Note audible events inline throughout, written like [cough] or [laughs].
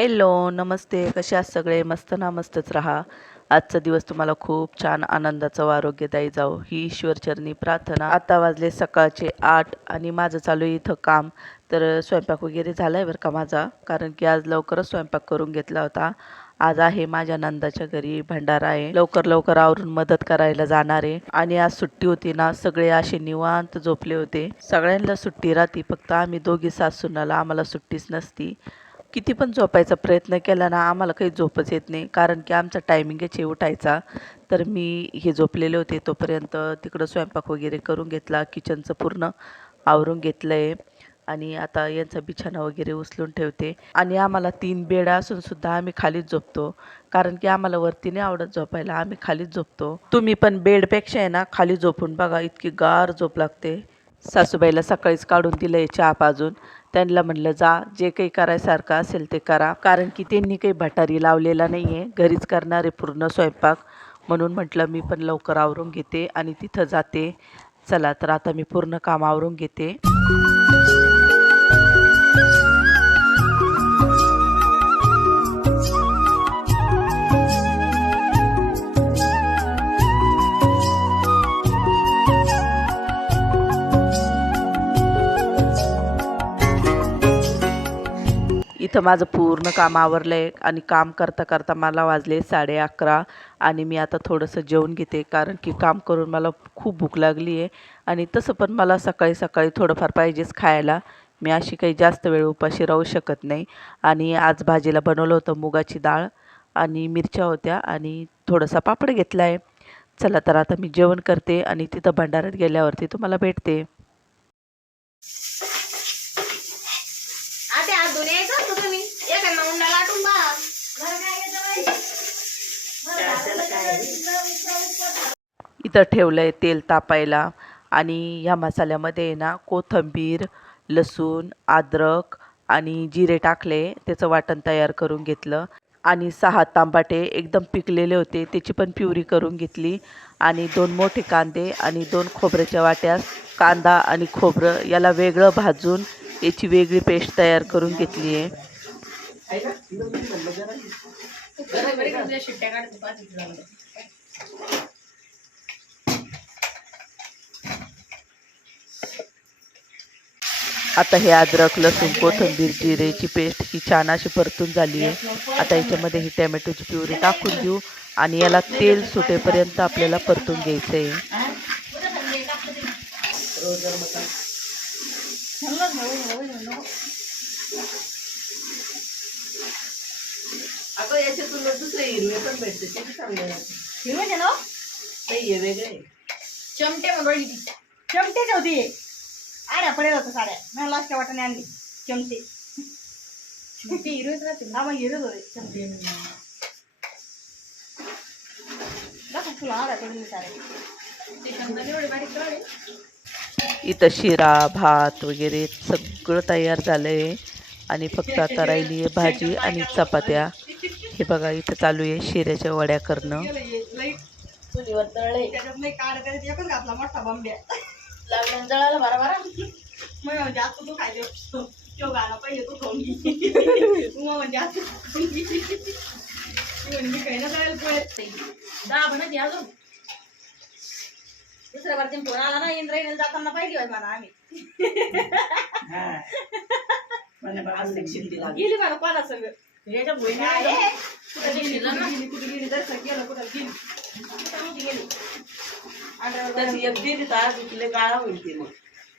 Hello नमस्ते कसे आहात सगळे? मस्त ना मस्तच राहा. आजचा दिवस तुम्हाला खूप छान आनंदाचा व आरोग्यदायी जाऊ ही ईश्वरचरणी प्रार्थना. आता वाजले सकाळचे आठ आणि माझं चालू आहे इथं काम. तर स्वयंपाक वगैरे झाला आहे बरं का माझा? कारण की आज लवकरच स्वयंपाक करून घेतला होता. आज आहे माझ्या नंदाच्या घरी भंडारा आहे. लवकर लवकर आवरून मदत करायला जाणार आहे. आणि आज सुट्टी होती ना सगळे असे निवांत झोपले होते. सगळ्यांना सुट्टी राहते फक्त आम्ही दोघी सासूनाला आम्हाला सुट्टीच नसती. किती पण झोपायचा प्रयत्न केला ना आम्हाला काही झोपच येत नाही. कारण की आमचा टायमिंग आहे उठायचा तर मी हे झोपलेले होते तोपर्यंत तिकडं स्वयंपाक वगैरे करून घेतला किचनचं पूर्ण आवरून घेतलं आहे आणि आता यांचा बिछाना वगैरे उचलून ठेवते. आणि आम्हाला तीन बेड असून सुद्धा आम्ही खालीच झोपतो. कारण की आम्हाला वरती नाही आवडत झोपायला आम्ही खालीच झोपतो. तुम्ही पण बेडपेक्षा आहे ना खाली झोपून बघा इतकी गार झोप लागते. सासूबाईला सकाळीच काढून दिलं आहे चहा पाजून. त्यांना म्हणलं जा जे काही करायसारखं असेल ते करा. कारण की त्यांनी काही भटारी लावलेला नाही आहे घरीच करणारे पूर्ण स्वयंपाक. म्हणून म्हटलं मी पण लवकर आवरून घेते आणि तिथं जाते. चला तर आता मी पूर्ण काम आवरून घेते. इथं माझं पूर्ण काम आवरलं आहे आणि काम करता करता मला वाजले साडे अकरा आणि मी आता थोडंसं जेवण घेते कारण की काम करून मला खूप भूक लागली आहे. आणि तसं पण मला सकाळी सकाळी थोडंफार पाहिजेच खायला. मी अशी काही जास्त वेळ उपाशी राहू शकत नाही. आणि आज भाजीला बनवलं होतं मुगाची डाळ आणि मिरच्या होत्या आणि थोडासा पापड घेतला आहे चला तर आता मी जेवण करते आणि तिथं भंडाऱ्यात गेल्यावरती तुम्हाला भेटते. घेऊन यायचं होतं तुम्ही. एका लाटून बाई? इथं ठेवलं आहे तेल तापायला आणि ह्या मसाल्यामध्ये आहे ना कोथिंबीर लसूण अद्रक आणि जिरे टाकले. त्याचं वाटण तयार करून घेतलं. आणि सहा तांबाटे एकदम पिकलेले होते. त्याची पण प्युरी करून घेतली. आणि दोन मोठे कांदे आणि दोन खोबऱ्याच्या वाट्यास कांदा आणि खोबरं याला वेगळं भाजून याची वेगळी पेस्ट तयार करून घेतली आहे. आता हे अद्रक लसूण कोथिंबीर जिरेची पेस्ट ही छान अशी परतून झाली आहे. आता याच्यामध्ये ही टॅमॅटोची प्युरी टाकून देऊ आणि याला तेल सुटेपर्यंत आपल्याला परतून घ्यायचं आहे अगं याच्यातून दुसरे हिरवे पण भेटते ते बी चांगले राहते. हिरवे ना नाही हे वेगळे चमटे म्हणून ती चमटेच होती आड्या पडेल होत्या साड्या मी लास्टच्या वाटाने आणली चमचे ते हिरवेच राहते ना. हा मग हिरच होते चमचे दाखव तुला आड्या पडली साड्या ते शेंगदाणे एवढे बारीक तळले. इथं शिरा भात वगैरे सगळं तयार झालं आहे आणि फक्त आता राहिली आहे भाजी आणि चपात्या. हे बघा इथं चालू आहे शिऱ्याच्या वड्या करणं. [laughs] चुलीवर दुसऱ्या बारतीन फ़ोन आला ना इंद्रायणी जाताना पाहिली होय मला आम्ही. गेली मला कोणा सगळं याच्या बहिणी काय आल्या. आहे? कुठं गेली कुठं कुठं गेली दर्शन केलं कुठं गेली? कुठं नव्हती गेली अंड्यावर तशी एक दिली तर आज तुला गाळा होईल ती मग.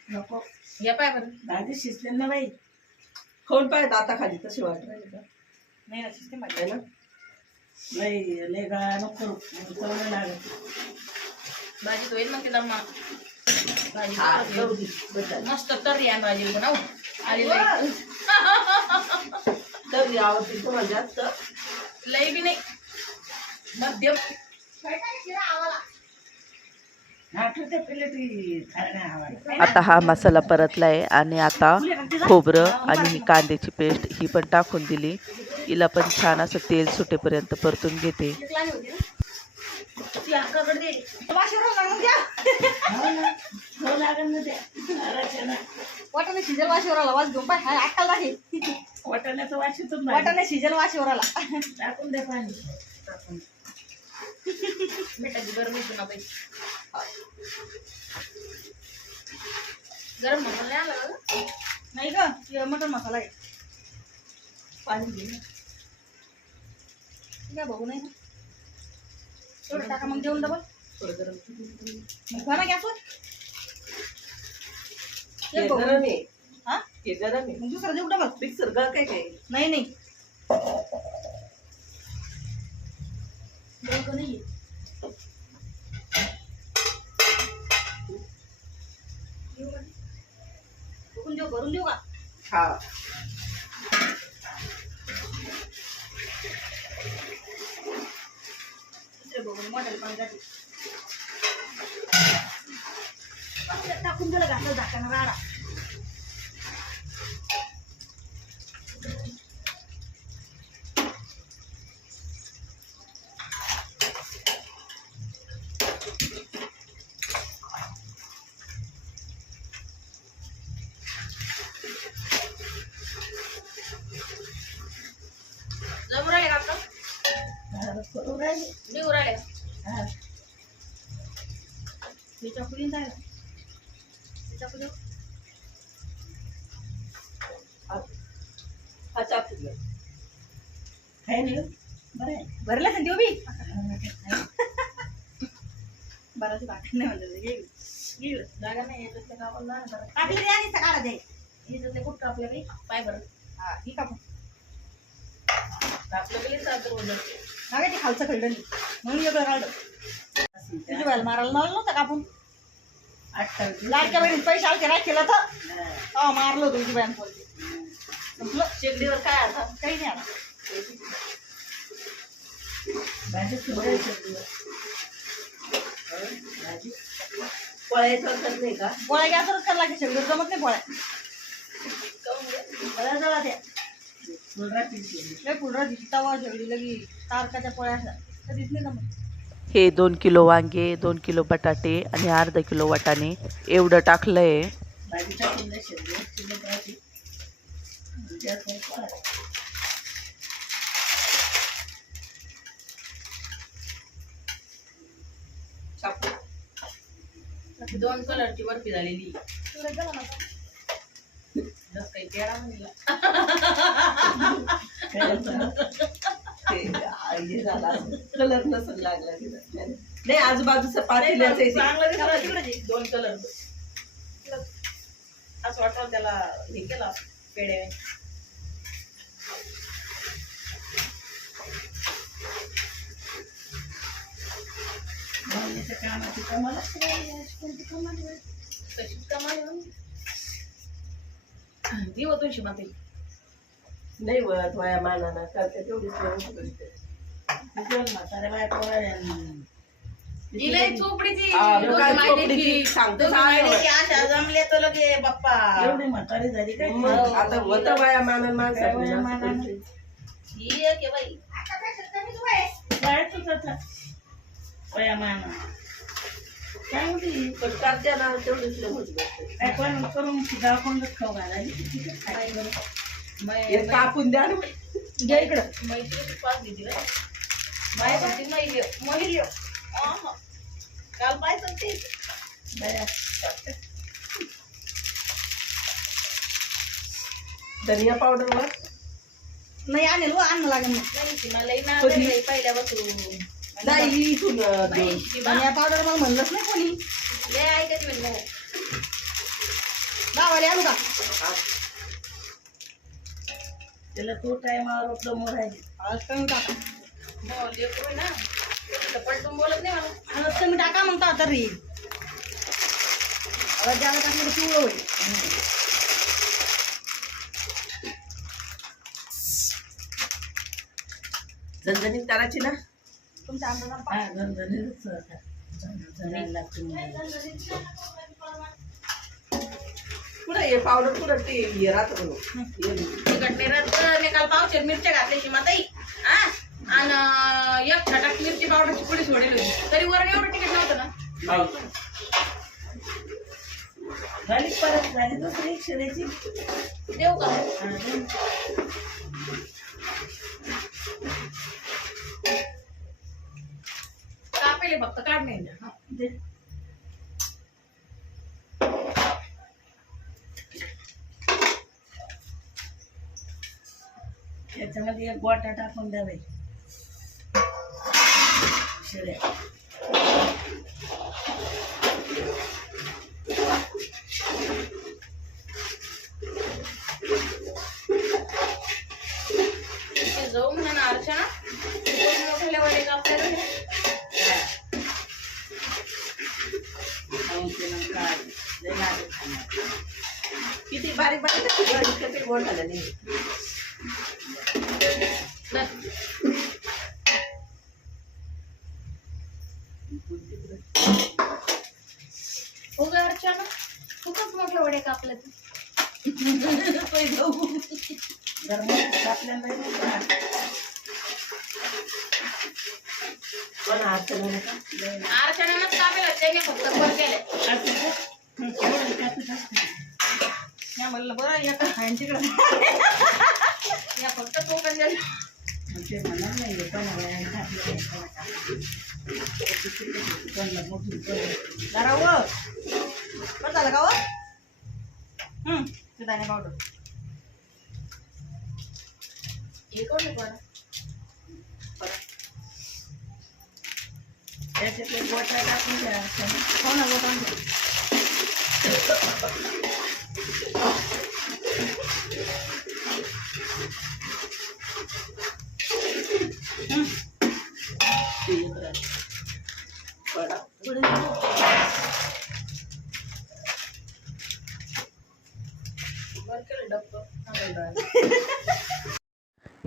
नको. या पाय बरं. भाजी शिजले ना बाई. खाऊन पाय दाता खाली तशी वाट राहिली का नाही ना नाही लय गाळा नको. करू म्हणजे लागत. भाजी तो येईल मग. तिला भाजी. मस्त तर या भाजी बनाव आली तर आवडते तुम्हाला जास्त? लई बी नाही. मध्यम. आता हा मसाला परतला आहे आणि आता खोबरं आणि ही कांद्याची पेस्ट ही पण टाकून दिली. हिला पण छान असं तेल सुटेपर्यंत परतून घेते. ती अक्काकडे दे. वाशीवर लागून द्या. हो ना लागेल ना ते रचना वाटाणे शिजेल वाशीवर आला वाज घेऊन पाय अक्कल आहे. वाटाण्याचं वाशीतून. वाटाणे शिजेल वाशीवर आला टाकून दे पाणी. टाकून मिठाची गरम येतो ना बाई. गरम मसाला नाही आला? नाही का हे मटन मसाला आहे. पाणी घे बघू नाही. थोडं टाका मग जेवण डबल थोडं गरम. मग ना गॅसवर. हे एक बघू. गरम आहे. हा? हे गरम आहे. मग दुसरा जेवण डबल मिक्सर गळ काय काय? नाही नाही. डोकं नाहीये. देऊ का? बघून देऊ भरून देऊ का? हा दुसरे बघून मॉडेल पण जाते. टाकून दिलं घातलं झाकानं राडा. जमू राहिले का आता? हा. हे चाकू देऊन हे चाकू देऊ हा चाकू घे. आहे ना? बरं आहे. भरला सांगते बी बराच बाकी नाही म्हणलं येईल येईल जागा नाही याच्यातल्या कामाला नाही बरं. आणि कुठं पाय बरं हा ही कापून चालतं मागे ते खालचं खळलं नाही म्हणून वेगळं काढलं. तुझ्या वेळेला मारायला लावलं नव्हतं का आपण. लाडक्या बहिणी पैसे आलते राख केला तर? हा. मारलं तुझी बॅन पोलते शेगडीवर काय आता? काही नाही शेगडीवर. का? पोळ्या गॅसवरच करायला लागते शेवटी जमत नाही पोळ्या? पोळ्या जळा त्या हे दोन किलो वांगे दोन किलो बटाटे आणि अर्धा किलो वाटाणे एवढं टाकलंय. दोन कलरची बर्फी झालेली. कलर नसेल लागला तिला. नाही आजूबाजूचं तिकडे. दोन कलर असं वाटलं त्याला हे केलं पेढे कामाची कमाल आहे? तशीच कमाल आहे ना. ती होतो शिमाते नाही वळत वया मानानं करते तेवढीच व्यवस्थित पोळ्या आणि- इले चोपडीची हा, काय मायलेची चोपडीची सांगतो दोघी सांगावं. मायलेची अशा जमले तर लगे बाप्पा एवढी म्हातारी झाली काय मग मग आता होतं वया मानानं माणसाला काय वया जास्त मानानं? करते. ही एक आहे बाई जायचंच आता. वया मानानं. काय म्हणते? पण करून खाऊ घालायला हे कापून द्या ना. घ्या इकडं. पाच घेतली बाय. काल ते. धनिया पावडर वर? नाही आणेल हो आणणं लागेल मग नाही मला पहिल्यापासून. धनिया पावडर मला म्हणलंच नाही कोणी. मग. गावाले आणू का? त्याला तो टायमावर आपलं मोरायचे आज कमी टाका. हो, लेकरू आहे ना तर पटकन बोलत नाही मला आज कमी टाका म्हणता तरी. आता ज्याला टाकलं तर पिवळं होईल. झणझणीत करायची ना? तुमच्या हा झणझणीतच लागते. कुठं हे पावडर कुठं ते हे राहतं म्हणून हे तिखट नाही राहत तर मी काल पावशेर मिरच्या घातल्या शिमाताई. हा? आणि एक छटाक मिरची पावडरची पुडी सोडेल होती. तरी वरण एवढं तिखट नव्हतं ना? पावडर. झाली परत झाली दुसरी शिरायची देऊ का? कापेले फक्त काढणे हा, त्याच्यामध्ये एक गोटा टाकून द्यावे. शिऱ्या गोड झालं नाही हो ग अर्चना खूपच मोठे वडे कापले तू जर मग आपल्याला नाही का? कोण हात लावला का? लय लागेल. अर्चनानंच कापेल त्याने फक्त केले या म्हणलं बरं एका खायन तिकडं. या फक्त ते म्हणणार नाही कोणाला टाकलं. कोणाला मोठं, व बरं झालं का व हं, ते दाणे पावडर. हे कोण बरं? त्याच्यातले गोटा टाकून द्या. हो ना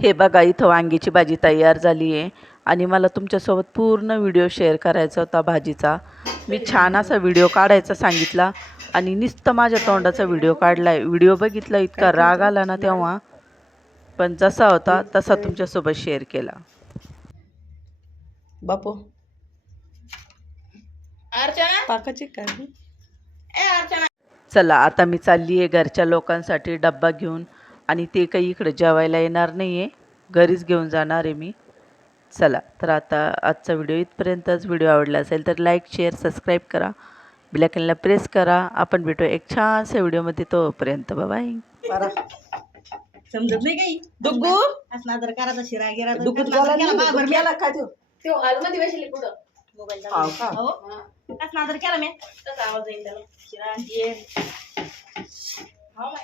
हे बघा इथं वांग्याची भाजी तयार झाली आहे. आणि मला तुमच्यासोबत पूर्ण व्हिडिओ शेअर करायचा होता भाजीचा. मी छान असा व्हिडिओ काढायचा सांगितला आणि नुसतं माझ्या तोंडाचा व्हिडिओ काढलाय. व्हिडिओ बघितला इतका राग आला ना तेव्हा. पण जसा होता तसा तुमच्यासोबत शेअर केला. बापू. अर्चना? ताकाची काय? ए अर्चना. चला आता मी चालली आहे घरच्या लोकांसाठी डब्बा घेऊन आणि ते काही इकडे जेवायला येणार नाही आहे घरीच घेऊन जाणार आहे मी. चला तर आता आजचा व्हिडिओ इथपर्यंतच व्हिडिओ आवडला असेल तर लाईक शेअर सबस्क्राईब करा. बिलाकनला प्रेस करा. आपण भेटू एक छानशा व्हिडिओमध्ये तोपर्यंत. बाय समजत नाही काही? डुग्गू असला तर करायचा शिरा गिरा डुग्गू गेला का तो? ते हॉलमध्ये बसली पुढं मोबाईल हाव का? हो. असला तर केला मी. तसा आवाज येईल त्याला. शिरा आणि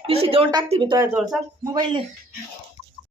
पिशी देऊन टाकते मी तुझ्या जवळ चाल. मोबाईल